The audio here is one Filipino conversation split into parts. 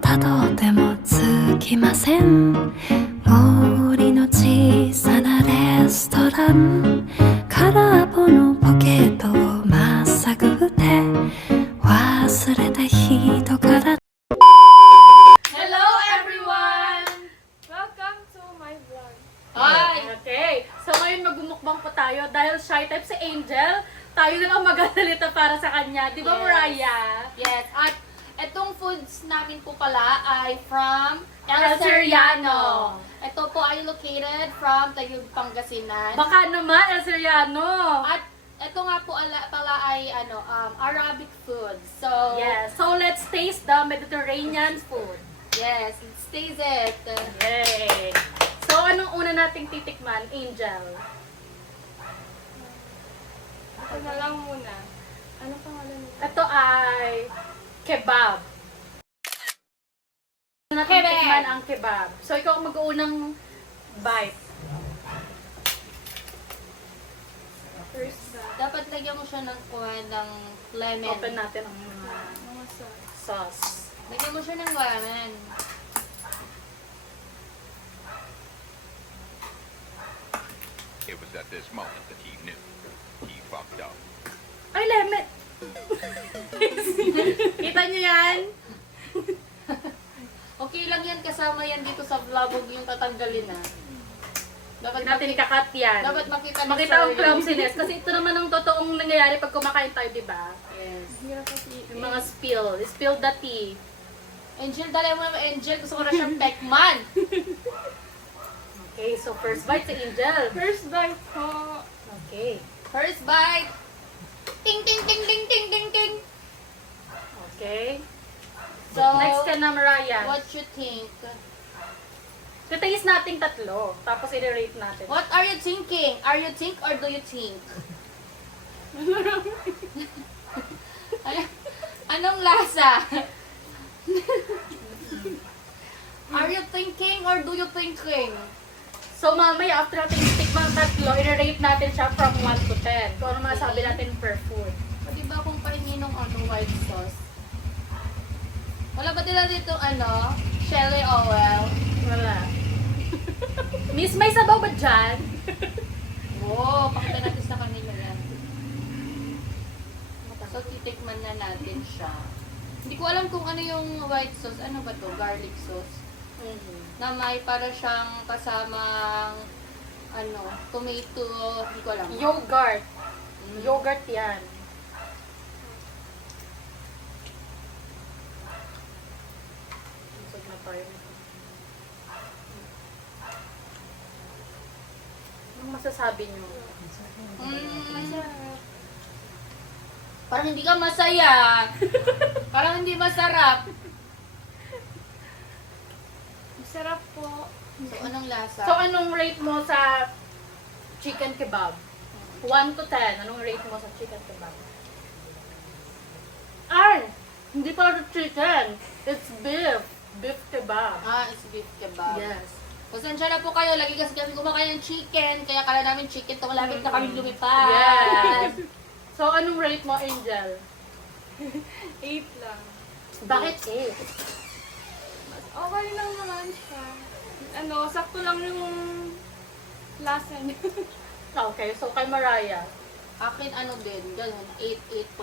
たどってもつきません森の小さなレストラン空っぽのポケットをまっさぐって忘れた人から Hello everyone! Welcome to my vlog. Hi! Okay, so ngayon magmumukbang po tayo dahil shy type si Angel. Tayo na lang magagalita para sa kanya. Di ba, Yes. Mariah? Yes, at itong foods namin po pala ay from El Seriano. Ito po ay located from Taguig, Pangasinan. Baka naman, El Seriano. At ito nga po pala ay Arabic food. So, Yes, so let's taste the Mediterranean food. yes, let's taste it. Yay! So, anong una nating titikman, Angel? Ako na lang muna. Anong pangalan nito? Ito ay kebab. Natin Kebab. tikman ang kebab. So, ikaw ang mag-uunang bite. First, Dapat lagyan mo siya ng ng lemon. open natin ang sauce. Lagyan mo siya ng lemon. It was at this moment that he knew. He fucked up. Ay, lemon! Kita niyo yan? Okay lang yan, kasama yan dito sa vlog, huwag yung tatanggalin na. Dapat Hindi natin ikakat yan. Dapat makita ni Makita ang clumsiness. Kasi ito naman ang totoong nangyayari pag kumakain tayo, di ba? Yes. Yung mga spill. Spill the tea. Angel, dali mo naman Angel. Gusto ko na siyang pekman. Okay, so first bite si Angel. First bite po. Okay. First bite. Ting, ting, ting, ting, ting, ting, ting. Okay. So, Next ka na, Mariah. what you think? Titaste nating tatlo. Tapos i-rate natin. What are you thinking? Are you think or do you think? Anong lasa? Are you thinking or do you thinking? So mamaya, after natin tikman ang tatlo, i-rate natin siya from 1 to 10. Kung ano masabi natin per food. Pwede ba akong paingin ng white sauce? Wala ba nila dito shelly oil? Wala. Miss, may sabaw ba dyan? Oo, pakita natin sa kanila yan. So, titikman na natin siya. Hindi ko alam kung ano yung white sauce. Ano ba to? Garlic sauce. Na may para siyang kasamang tomato. Hindi ko alam. Yogurt. Yogurt yan. Busog na tayo. Anong masasabi niyo? Parang hindi ka masaya. Parang hindi masarap. Masarap po. So, anong lasa? So, anong rate mo sa chicken kebab? 1 to 10. Anong rate mo sa chicken kebab? Ay! Hindi pa chicken. It's beef. Beef kebab. It's beef kebab. Yes. Pasensya na po kayo, lagi kasi kami kumakain ng chicken, kaya kala namin chicken to, malapit na kami lumipad. Yes. So, anong rate mo, Angel? 8 lang. Bakit 8? Okay lang naman siya. Sakto lang yung lasa niya. Okay, so kay Mariah. Akin din, ganun, 8.5.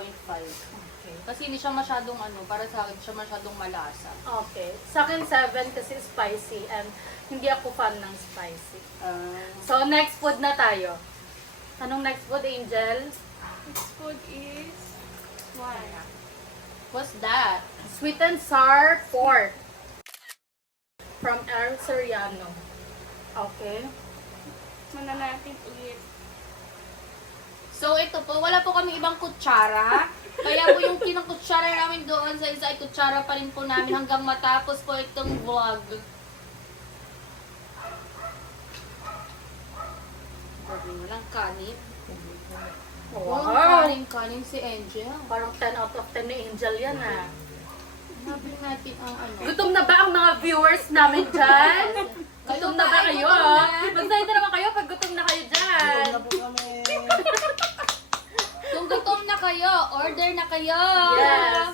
Okay. Kasi hindi siya masyadong para sa akin, siya masyadong malasa. Okay. Sa akin 7 kasi spicy and hindi ako fan ng spicy. So, next food na tayo. Anong next food, Angel? Its food is wine. What's that? Sweet and sour pork from El Seriano. Okay. Muna natin ulit. So, ito po, wala po kami ibang kutsara. Kaya po yung kinang-kutsara namin doon sa isa ay kutsara pa rin po namin hanggang matapos po itong vlog. Gagawin mo lang kanin. Wow! Kanin si Angel. Parang 10 out of 10 ni Angel yan ah. Hanapin natin ang Gutom na ba ang mga viewers namin dyan? Gutom na ba kayo? Magsalita naman kayo pag gutom na kayo dyan. Kung gutom na kayo, order na kayo. Yes.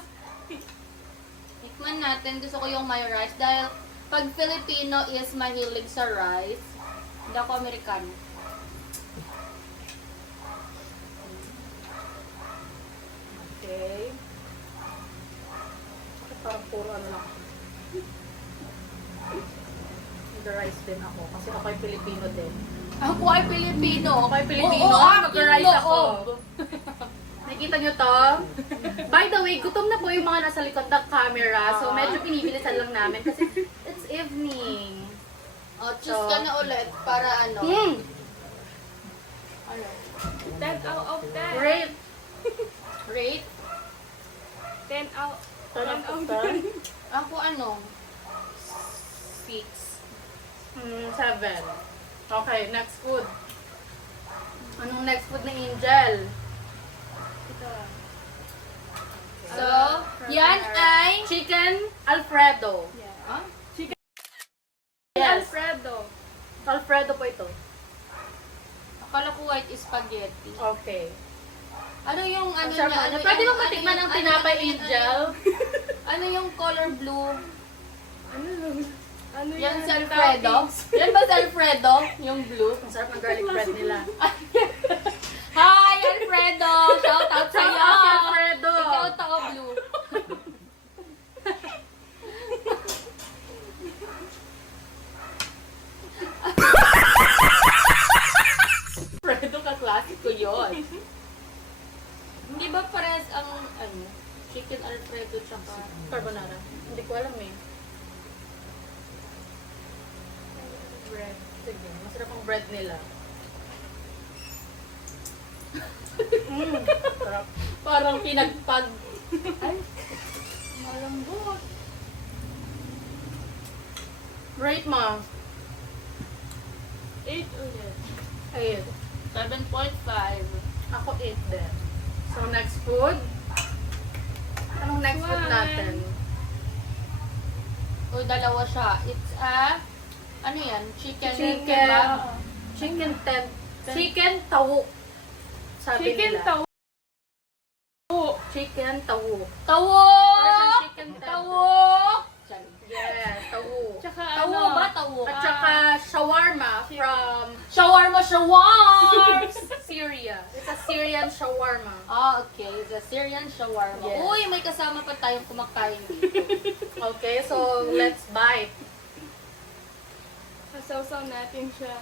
tikman natin. Gusto ko yung may rice. Dahil pag Filipino is mahilig sa rice. Hindi ako Amerikano. Okay. Parang puro ano lang. Nag-rice din ako. Kasi ako ay Pilipino din. Ako ay Filipino. Ako ay Pilipino. Oo, Nag-rice aking ako. loob. Nakikita nyo to? By the way, gutom na po yung mga nasa likod ng camera. So, medyo pinibilisan lang namin kasi it's evening. Oh, choose ka na ulit para ano. Ano? 10 out of 10. Great. Rate? 10 out. 10 out of 10? Ako ano? 6. 7. Okay, next food. Anong next food na Angel? Ito. So, yan ay Chicken Alfredo. Yeah. Huh? Yes. Alfredo. Alfredo po ito. Akala ko white spaghetti. Okay. Ano yung ano Ang sarap niya? na. Pwede mo matikman ang tinapay, Angel? Ano yung color blue? Ano Yan yan? si Alfredo? Toppings. Yan ba si Alfredo? Yung blue? Ang sarap ng garlic bread nila. Hi, Alfredo! Shout out Shout sa'yo! out kay Alfredo! Ikaw tao blue. Alfredo ka-klasiko yun. Hindi ba parehas ang ano, chicken Alfredo tsaka Carbonara. Hindi ko alam eh. Bread. Sige, masarap ang bread nila. Sarap. parang pinagpag... Ay, Malambot. Rate mo. 8 ulit. 8. 7.5. Ako 8 din. So, next food. Anong next food One. natin? O, dalawa siya. It's a... Ano yan? Chicken. Chicken. Diba? Chicken Chicken tawuk. Sabi Chicken nila. tawo. Chicken tawuk. Tawo! Parang chicken Tawo! Yes, tawuk. Tsaka Tawo ano? ba? Tawo. At saka shawarma from Shawarma shawarms! Syria. It's a Syrian shawarma. Ah, okay. The Syrian shawarma. Yes. Uy, may kasama pa tayong kumakain dito. Okay, so let's bite. Kasawsaw natin siya.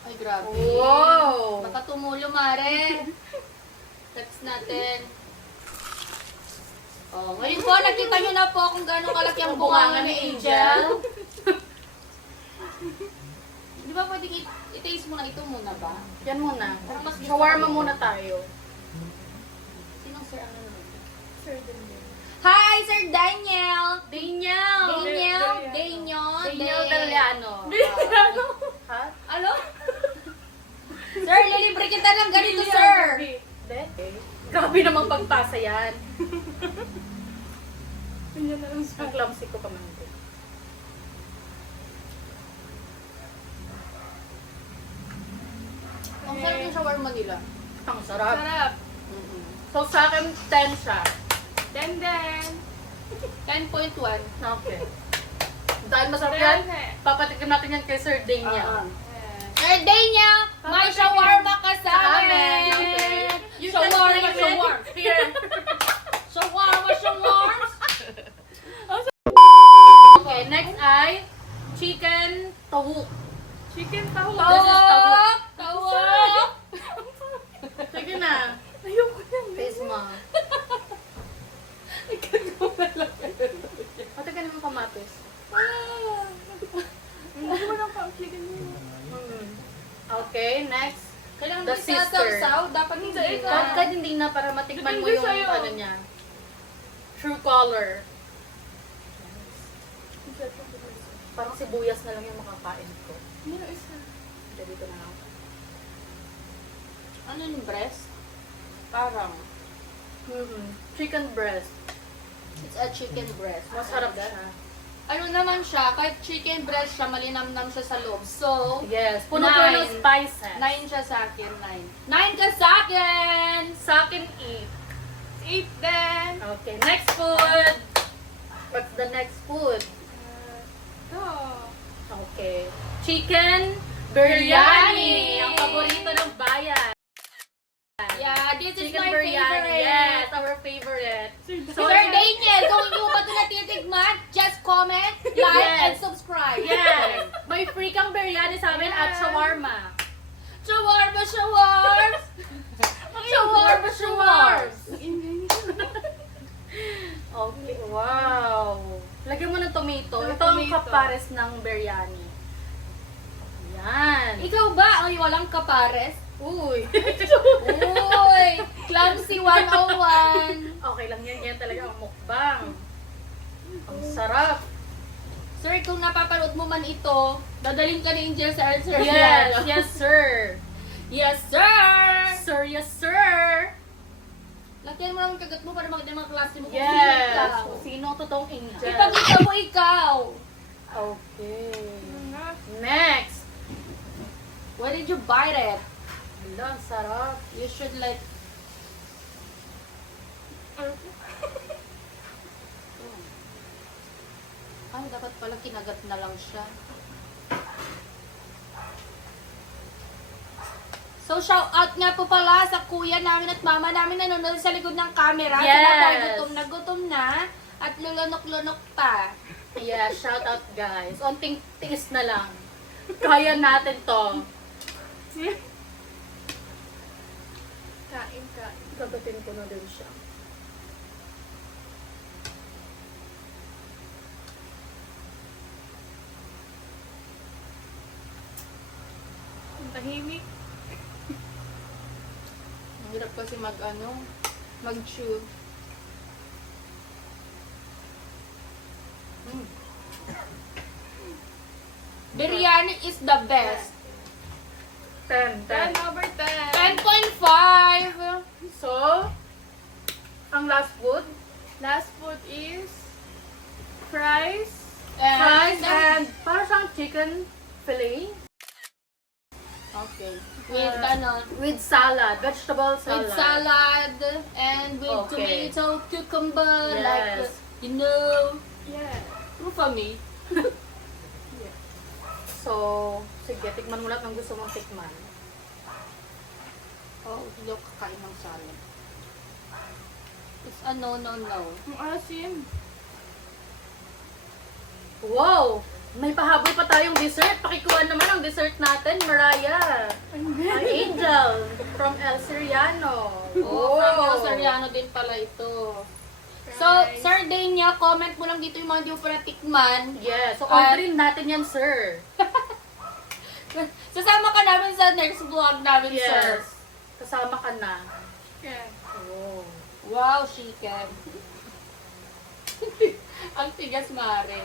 Ay, grabe. Wow! Baka tumulo, mare. Text natin. Oh, ngayon po, nakita nyo na po kung gaano kalaki ang bunganga ni Angel. Di ba pwedeng i-taste mo na ito muna ba? Yan muna. Mas Shawarma muna tayo. Sinong Sir ano nun? Sir Daniel. Hi, Sir Daniel! Daniel! Daniel Daliano. Ha? Ano? Sir, lilibre kita ng ganito, sir! Hindi. Grabe namang pagpasa yan. Ganyan na lang siya. Ang clumsy ko pa man. Ang sarap yung shawarma nila. Ang sarap. Sarap. So sa akin, 10 siya. Den. 10.1. Okay. Dahil masarap yan, papatikim natin yan kay Sir Daniel. Sir Daniel, may Papatikim. shawarma ka sa Sa amin. amin! Okay. You can Shawarma, bring it shawarma! here. Shawarma! Okay, next ay chicken tawuk. Chicken tawo. This is tawuk. Tawag! Sige na. Ayoko na. Face mo. Pati ka naman kamatis. Hindi mo lang pa-chicken mo. Okay, next. Kailangan The mo sister. isasaw, dapat hindi Hindi, na. Kahit hindi na para matikman mo Depende yung sa'yo. ano niya. True color. Parang sibuyas na lang yung makakain ko. Meron isa. Dito na lang. Ano yung breast? Parang. Chicken breast. It's a chicken breast. Masarap siya. Ano naman siya, kahit chicken breast siya, malinamnam siya sa loob. So, Yes, puno-puno Nine. spices. 9 siya sa akin, 9. 9 ka sa akin! Sa akin, 8. 8 din. Okay, next food. What's the next food? Ito. Okay. Chicken biryani. Ang paborito ng bayan. Yeah, this is Chicken my biryani. favorite. Yes, our favorite. Sir Daniel, kung hindi mo pa ito natitikman, just comment, like, Yes. and subscribe. Yes. May free kang biryani sa amin at shawarma. Shawarma, shawarms! Shawarma, shawarms! Okay, wow. Lagyan mo ng tomato. Ng Ito ang tomato. kapares ng biryani. Yan. Ikaw ba ay walang kapares? Uy. Uy! Clumsy 101! Okay lang yan. Yan talaga ang mukbang. Ang sarap. Sir, kung napapanood mo man ito, dadalhin ka ni Angel sa Sir. Yes, yes sir. Yes, sir! Sir, yes sir. Lagyan mo lang yung kagat mo para makita yung mga klase mo kung sino Yes. ikaw. Sino ang totoong angel? Ipakita mo ikaw! Okay. Nga. Next. Why did you bite it? Hala, ang sarap. You should like... Ay, dapat pala kinagat na lang siya. So, shout out nga po pala sa kuya namin at mama namin na nanonood sa likod ng camera. Yes. Sila tayo gutom na at lulunok-lunok pa. Yeah, shout out guys. Onting tiis na lang. Kaya natin to. Kain. Gagatin ko na din siya. Ang tahimik. Ang hirap kasi mag-chew. Biryani is the best. 10. 10 over 10. 10.5! So, ang last food, Last food is fries. fries and para siyang chicken fillet Okay. With with salad, vegetable salad. with salad and with Okay. tomato, cucumber, Yes. like, you know, Yeah. for me. So, sige, tikman mo lahat ng gusto mong tikman. Oh, hindi ako kakain ng salad. It's a no. Ang asim. Wow! May pahabol pa tayong dessert. Pakikuha naman ang dessert natin, Mariah. Ang Angel from El Siriano. Oh, from El Soriano din pala ito. So, Fries. Sir Dania, comment mo lang dito yung mga hindi mo pa natikman. Yes, so orderin natin yan, sir. Sasama ka namin sa next vlog namin, sir. Yes. Kasama ka na. Yeah. Oh. Wow, chicken. Ang tigas, mare.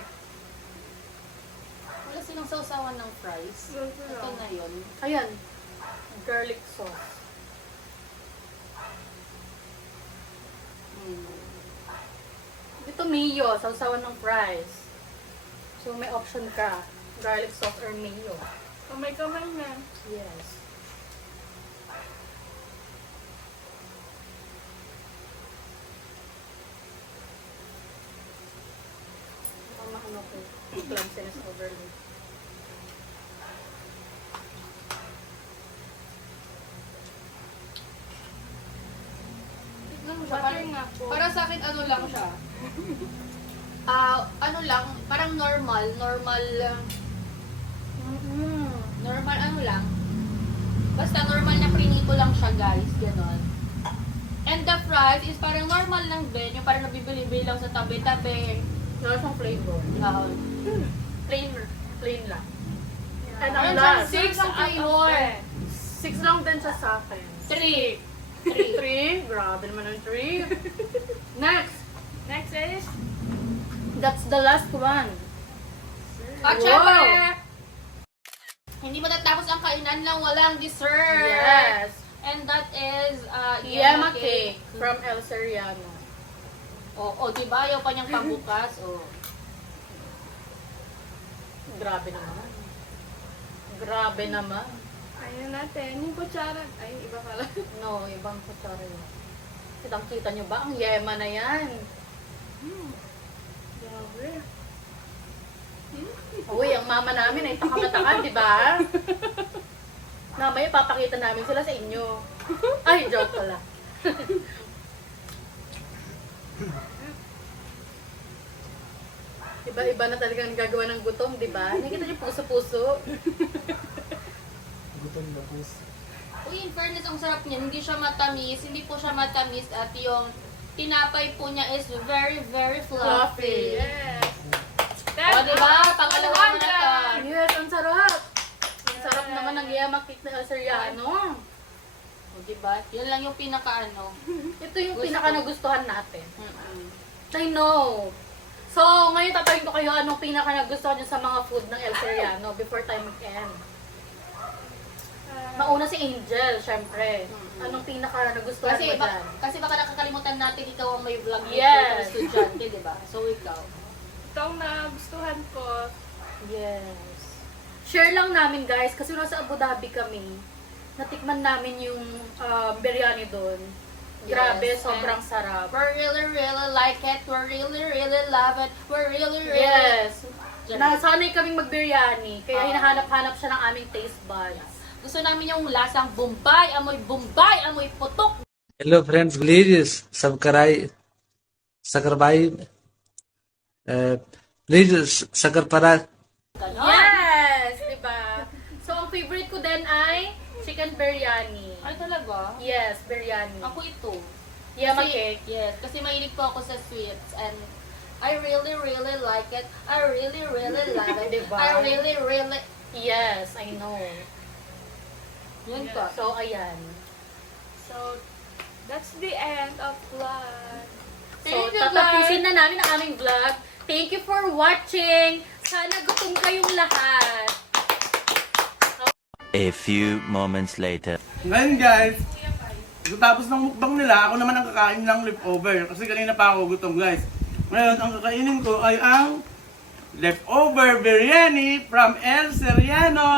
Wala silang sausawan ng fries. Ito na yun. Ayan. Garlic sauce. Ito mayo, sausawan ng fries. So may option ka. Garlic sauce or mayo. Kamay-kamay na. Yes. Ano ko? Clumsiness overload. Tignan mo siya. Butter nga po. Para sa akin, ano lang siya. Ano lang, parang normal, ano lang. Basta normal na prinito lang siya, guys. Ganon. And the fries is parang normal lang din. Yung parang nabibili-bili lang sa tabi-tabi. Wala siyang flavor. Plain lang. And ang Ayun, last, 6 ang flavor. 6 lang din siya sa akin. 3. 3? Grabe naman ang 3. Next! Next is That's the last one. At Wow. syempre, hindi matatapos ang kainan lang walang dessert. Yes! And that is Yema cake from El Siriano. O, diba? Ayaw pa niyang pabukas. Grabe naman. Grabe naman. ayun natin. Yung kutsara. Ay, iba pala. No, ibang kutsara yun. Kitang-kita nyo ba? Ang yema na yan. Grabe. Uy, ang mama namin ay takang-takang, di ba? Mamaya papakita namin sila sa inyo. Ay, joke pala. Iba-iba na talagang gagawa ng gutom, di ba? Nakikita niyo puso-puso. Uy, in fairness, ang sarap niya. Hindi siya matamis. Hindi po siya matamis. At yung tinapay po niya is very, very fluffy. Yes. O, diba? Pangalawa mo na to. Yes, ang sarap. Ang sarap naman ng yamak cake na Soriano. O, diba? Yan lang yung pinaka-ano. Ito yung Gusto. pinaka nagustuhan natin. Mm-mm. I know. So, ngayon tatanungin ko kayo anong pinaka nagustuhan niyo sa mga food ng El Soriano before time mag-end. Mauna si Angel, syempre. Anong pinaka nagustuhan mo dyan? Kasi baka nakakalimutan natin ikaw ang may vlog dito Yes. ng estudyante, diba? So, ikaw. Ito ang nagustuhan ko. Yes. Share lang namin guys, kasi nasa Abu Dhabi kami. Natikman namin yung biryani doon. Grabe, Yes, sobrang and sarap. We really, really like it. We really, really love it. We really, really... Yes. Diyan. Nasanay kaming magbiryani, kaya hinahanap-hanap siya ng aming taste buds. Gusto namin yung lasang Bombay, amoy putok. Hello friends, please subscribe. Please subscribe. Ganon. Yes! Diba? So, ang favorite ko din ay chicken biryani. Ay, talaga? Yes, biryani. Ako ito. Yama Kasi- cake. Yes, kasi mahilig po ako sa sweets and I really, really like it. I really, really love it. Diba? I really, really... Yes, I know. Yun po. So, ayan. So, that's the end of vlog. So, Thank you, tatapusin na namin ang aming vlog. Thank you for watching. Sana gutom kayong lahat. A few moments later. Ngayon guys, tapos ng mukbang nila, ako naman ang kakain ng leftover. Kasi kanina pa ako gutom guys. Ngayon, ang kakainin ko ay ang leftover biryani from El Soriano.